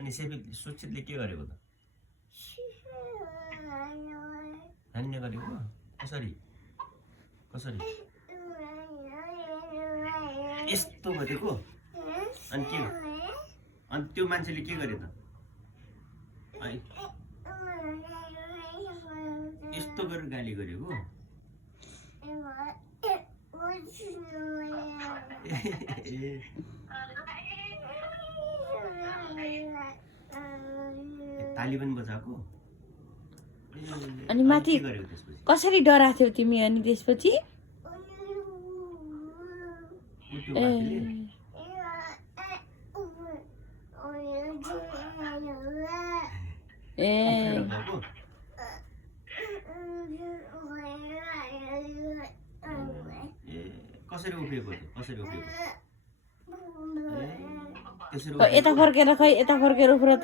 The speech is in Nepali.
अनि सुचितले के गरेको त नानीले गरेको कसरी कसरी यस्तो गरेको अनि के अनि त्यो मान्छेले के गरे त यस्तो गरेर गाली गरेको ताली पनि बजाएको अनि माथि कसरी डराएको थियौ तिमी अनि त्यसपछि कसरी उभिएको कसरी उभिएको यता फर्केर खै यता फर्केर उफ्र त